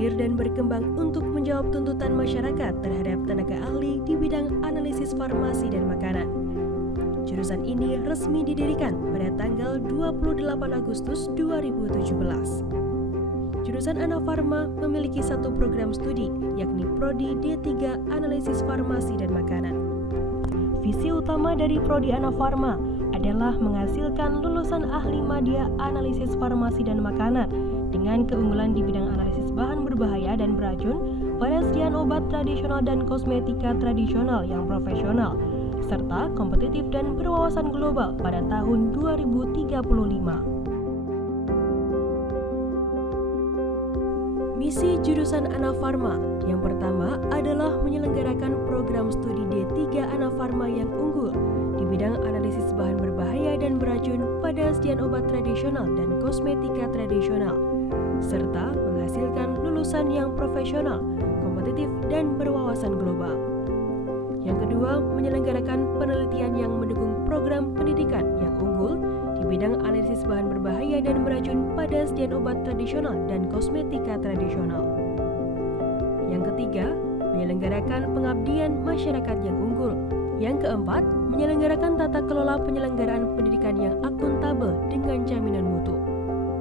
hadir dan berkembang untuk menjawab tuntutan masyarakat terhadap tenaga ahli di bidang analisis farmasi dan makanan. Jurusan ini resmi didirikan pada tanggal 28 Agustus 2017. Jurusan Anafarma memiliki satu program studi, yakni Prodi D3 Analisis Farmasi dan Makanan. Visi utama dari Prodi Anafarma adalah menghasilkan lulusan ahli madya analisis farmasi dan makanan dengan keunggulan di bidang analisis bahan berbahaya dan beracun, penyediaan obat tradisional dan kosmetika tradisional yang profesional, serta kompetitif dan berwawasan global pada tahun 2035. Misi jurusan Anafarma yang pertama adalah menyelenggarakan program studi D3 Anafarma yang unggul di bidang analisis bahan berbahaya dan beracun pada sediaan obat tradisional dan kosmetika tradisional, serta menghasilkan lulusan yang profesional, kompetitif, dan berwawasan global. Yang kedua, menyelenggarakan penelitian yang mendukung program pendidikan yang unggul di bidang analisis bahan berbahaya dan beracun pada sediaan obat tradisional dan kosmetika tradisional. Yang ketiga, menyelenggarakan pengabdian masyarakat yang unggul. Yang keempat, menyelenggarakan tata kelola penyelenggaraan pendidikan yang akuntabel dengan jaminan mutu.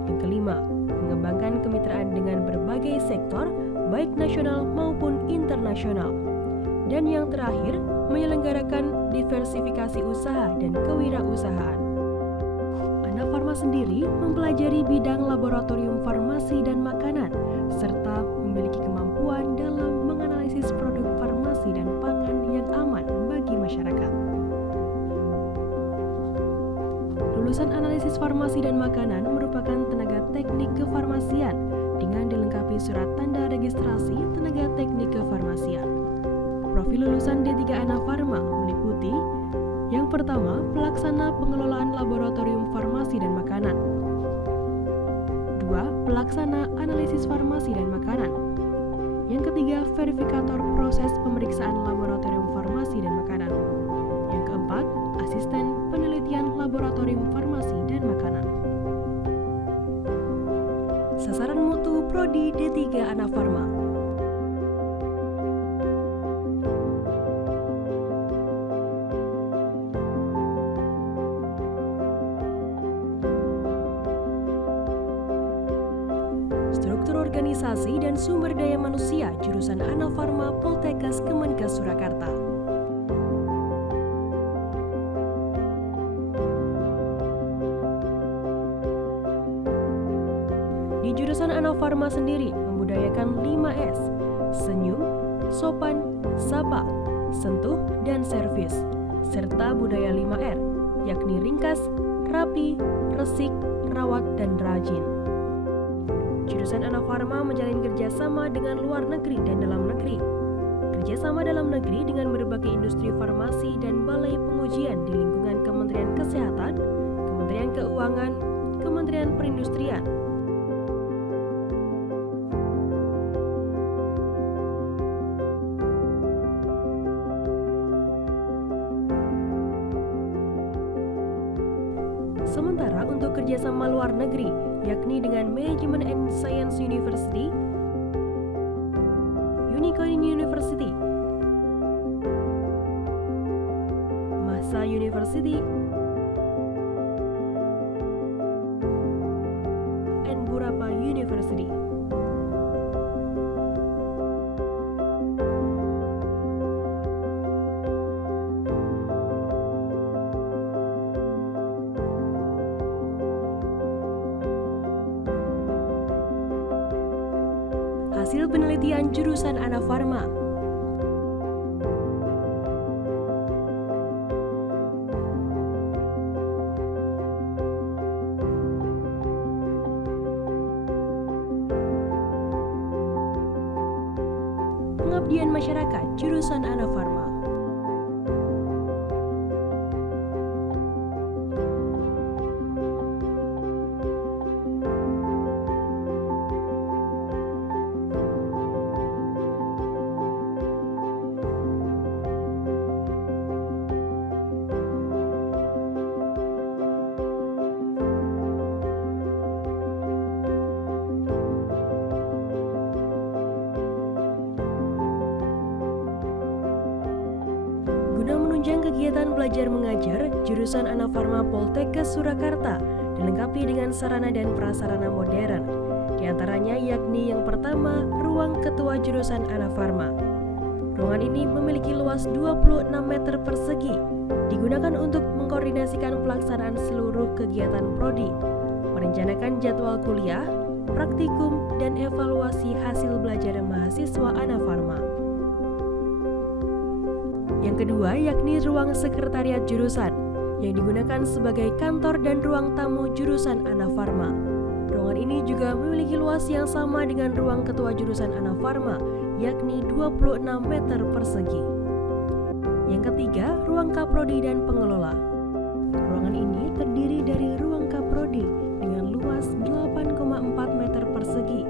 Yang kelima, mengembangkan kemitraan dengan berbagai sektor, baik nasional maupun internasional. Dan yang terakhir, menyelenggarakan diversifikasi usaha dan kewirausahaan. Anafarma sendiri mempelajari bidang laboratorium farmasi dan makanan, serta memiliki kemampuan dalam menganalisis produk farmasi dan pangan yang aman bagi masyarakat. Lulusan analisis farmasi dan makanan merupakan tenaga teknik kefarmasian dengan dilengkapi surat tanda registrasi tenaga teknik kefarmasian. Profil lulusan D3 Anafarma meliputi: yang pertama, pelaksana pengelolaan laboratorium farmasi dan makanan. 2. Pelaksana analisis farmasi dan makanan. Yang ketiga, verifikator proses pemeriksaan laboratorium farmasi dan makanan. Yang keempat, asisten penelitian laboratorium farmasi dan makanan. Sasaran mutu Prodi D3 Anafarma. Struktur organisasi dan sumber daya manusia jurusan Anafarma Poltekkes Kemenkes Surakarta. Di jurusan Anafarma sendiri membudayakan 5S: senyum, sopan, sapa, sentuh, dan servis, serta budaya 5R, yakni ringkas, rapi, resik, rawat, dan rajin. Jurusan Anafarma menjalin kerjasama dengan luar negeri dan dalam negeri. Kerjasama dalam negeri dengan berbagai industri farmasi dan balai pengujian di lingkungan Kementerian Kesehatan, Kementerian Keuangan, Kementerian Perindustrian. Sementara untuk kerjasama luar negeri, yakni dengan Management and Science University, Unicorn University, Masa University, and Burapa University. Hasil penelitian jurusan Anafarma. Pengabdian masyarakat jurusan Anafarma. menunjang kegiatan belajar mengajar jurusan Anafarma Poltekkes Surakarta dilengkapi dengan sarana dan prasarana modern. Di antaranya yakni yang pertama, ruang ketua jurusan Anafarma. Ruangan ini memiliki luas 26 meter persegi, digunakan untuk mengkoordinasikan pelaksanaan seluruh kegiatan prodi, merencanakan jadwal kuliah, praktikum, dan evaluasi hasil belajar mahasiswa Anafarma. Yang kedua yakni ruang sekretariat jurusan yang digunakan sebagai kantor dan ruang tamu jurusan Anafarma. Ruangan ini juga memiliki luas yang sama dengan ruang ketua jurusan Anafarma, yakni 26 meter persegi. Yang ketiga, ruang kaprodi dan pengelola. Ruangan ini terdiri dari ruang kaprodi dengan luas 8,4 meter persegi,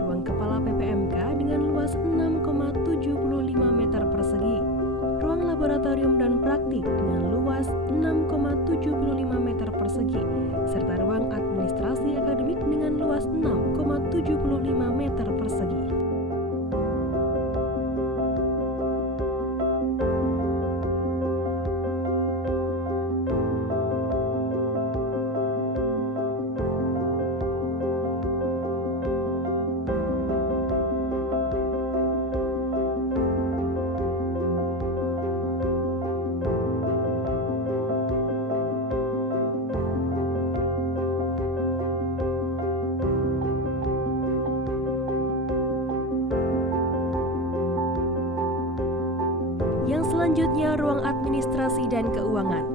ruang kepala PPMK dengan luas 6,75 meter persegi, ruang laboratorium dan praktik dengan luas 6,75 meter persegi, serta ruang administrasi akademik dengan luas 6,75 meter persegi. Yang selanjutnya, ruang administrasi dan keuangan.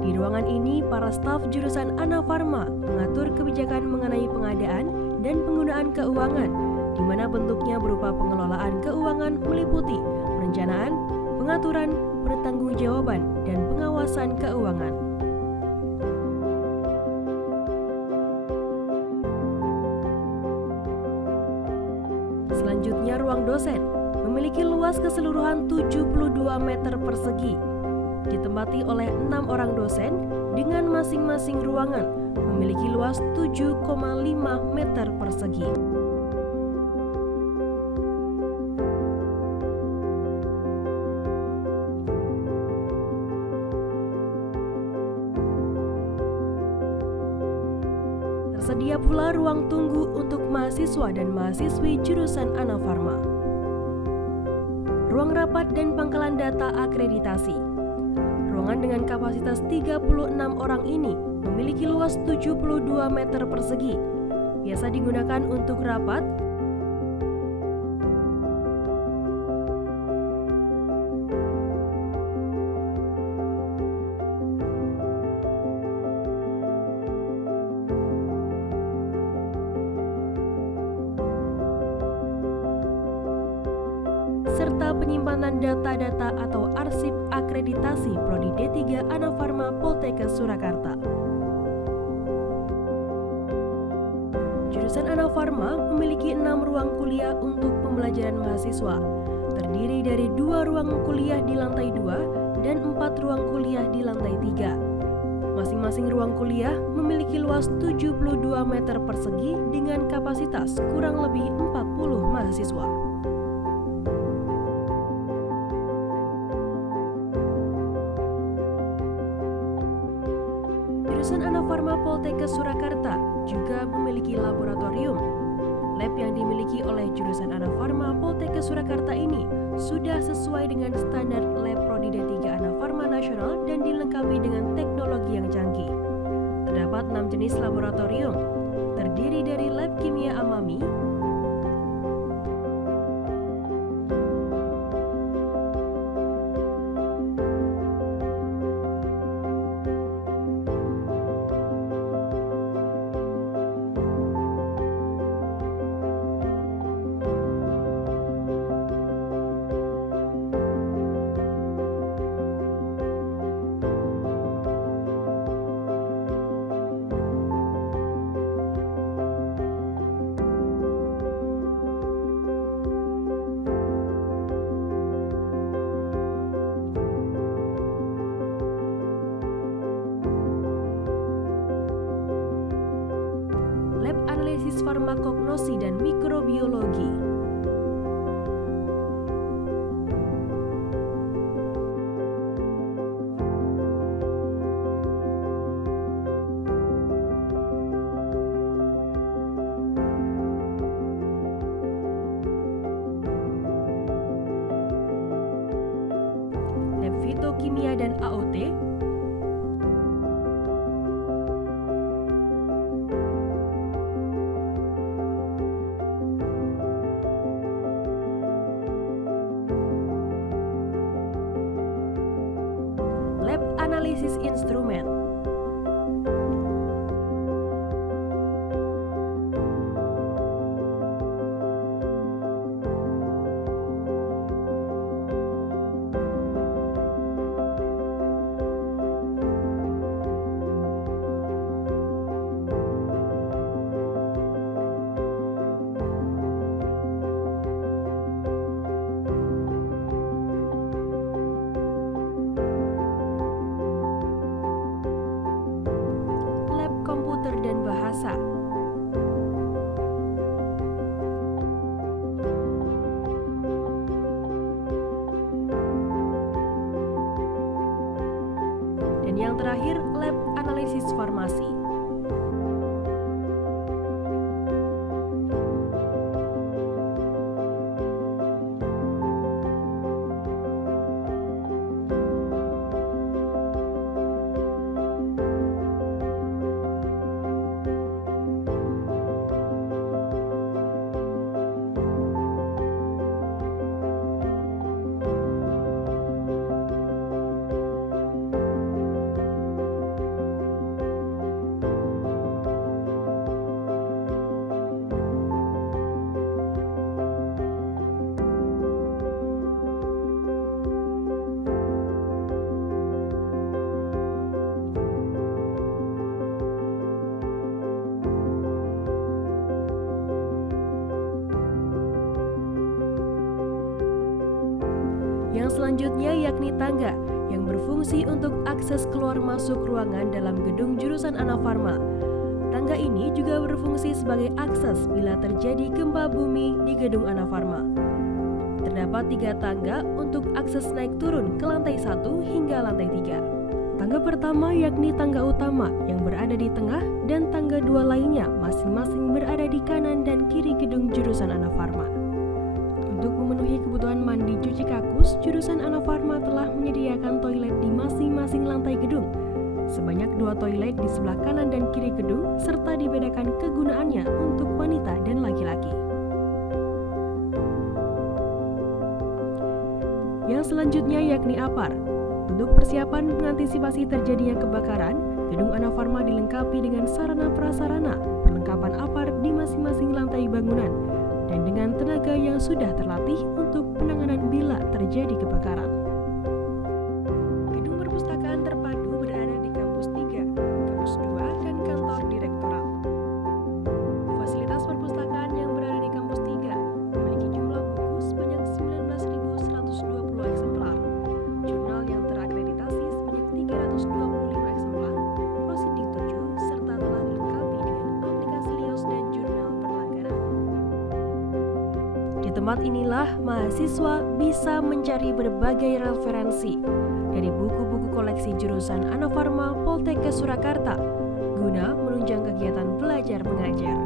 Di ruangan ini, para staf jurusan Anafarma mengatur kebijakan mengenai pengadaan dan penggunaan keuangan, di mana bentuknya berupa pengelolaan keuangan meliputi perencanaan, pengaturan, pertanggungjawaban, dan pengawasan keuangan. Selanjutnya, ruang dosen memiliki luas keseluruhan 72 meter persegi, ditempati oleh 6 orang dosen dengan masing-masing ruangan memiliki luas 7,5 meter persegi. Tersedia pula ruang tunggu untuk mahasiswa dan mahasiswi jurusan Anafarma. Ruang rapat dan pangkalan data akreditasi. Ruangan dengan kapasitas 36 orang ini memiliki luas 72 meter persegi. Biasa digunakan untuk rapat, serta penyimpanan data-data atau arsip akreditasi Prodi D3 Anafarma Poltekkes Surakarta. Jurusan Anafarma memiliki 6 ruang kuliah untuk pembelajaran mahasiswa, terdiri dari 2 ruang kuliah di lantai 2 dan 4 ruang kuliah di lantai 3. Masing-masing ruang kuliah memiliki luas 72 meter persegi dengan kapasitas kurang lebih 40 mahasiswa. Jurusan Anafarma Poltekkes Surakarta juga memiliki laboratorium. Lab yang dimiliki oleh jurusan Anafarma Poltekkes Surakarta ini sudah sesuai dengan standar lab Prodi D3 Anafarma Nasional dan dilengkapi dengan teknologi yang canggih. Terdapat 6 jenis laboratorium, terdiri dari lab kimia amami, analisis farmakognosi dan mikrobiologi. Biokimia dan AOT, lab analisis instrumen, lab komputer dan bahasa, dan yang terakhir lab analisis farmasi. Yang selanjutnya yakni tangga yang berfungsi untuk akses keluar masuk ruangan dalam gedung jurusan Anafarma. Tangga ini juga berfungsi sebagai akses bila terjadi gempa bumi di gedung Anafarma. Terdapat 3 tangga untuk akses naik turun ke lantai 1 hingga lantai 3. Tangga pertama yakni tangga utama yang berada di tengah dan tangga 2 lainnya masing-masing berada di kanan dan kiri gedung jurusan Anafarma. Untuk memenuhi kebutuhan mandi cuci kakus, jurusan Anafarma telah menyediakan toilet di masing-masing lantai gedung. Sebanyak 2 toilet di sebelah kanan dan kiri gedung, serta dibedakan kegunaannya untuk wanita dan laki-laki. Yang selanjutnya yakni APAR. Untuk persiapan mengantisipasi terjadinya kebakaran, gedung Anafarma dilengkapi dengan sarana prasarana, perlengkapan APAR di masing-masing lantai bangunan, dan dengan tenaga yang sudah terlatih untuk penanganan bila terjadi kebakaran. Gedung perpustakaan terpadu berada di kampus 3, kampus 2, dan kantor direktorat. Fasilitas perpustakaan yang berada di kampus 3 memiliki jumlah buku sebanyak 19.120 eksemplar, jurnal yang terakreditasi sebanyak 325 eksemplar, Prosidik 7, serta telah dilengkapi dengan aplikasi Lios dan jurnal berlangganan. Di tempat inilah mahasiswa bisa mencari berbagai referensi dari buku-buku koleksi jurusan Anafarma Poltekkes Surakarta guna menunjang kegiatan belajar mengajar.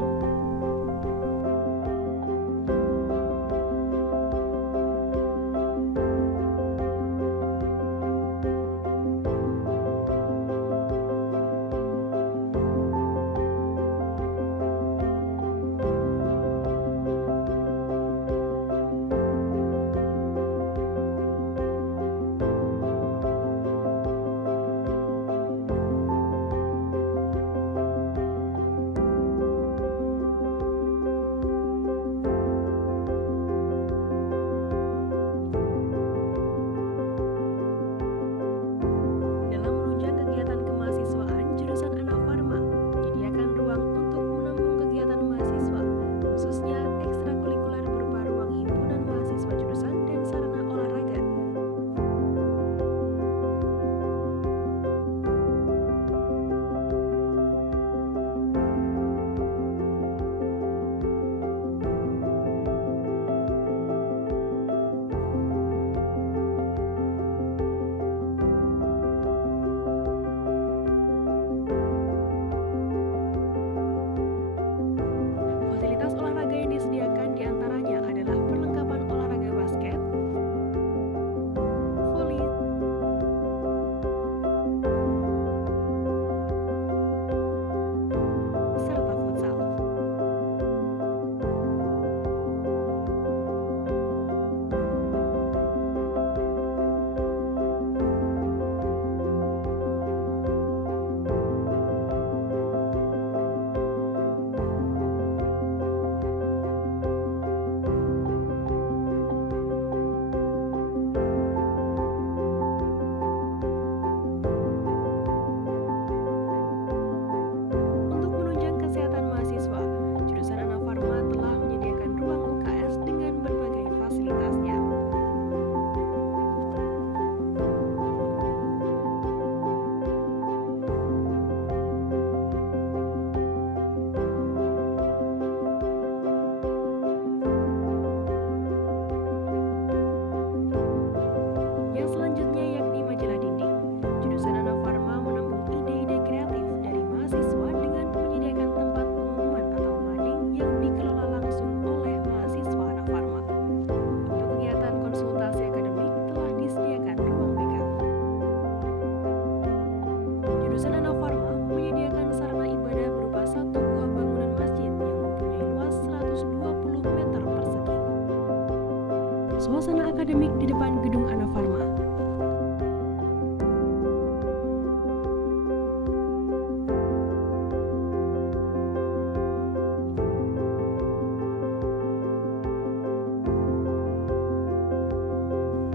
suasana akademik di depan gedung Anafarma.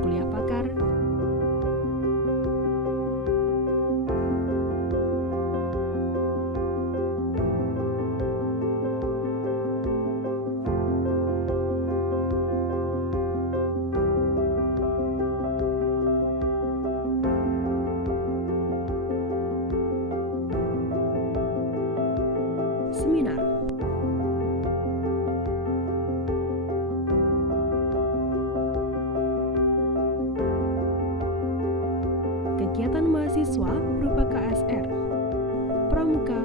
Kuliah pakar, seminar, kegiatan mahasiswa berupa KSR, pramuka,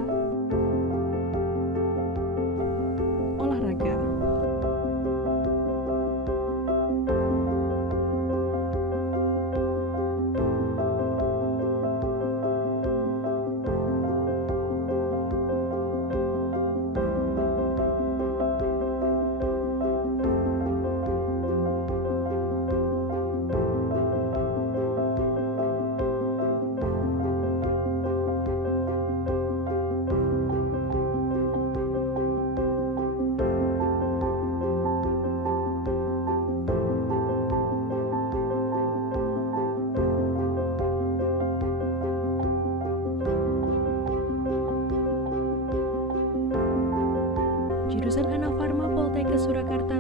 olahraga, jurusan Anafarma Poltekkes Surakarta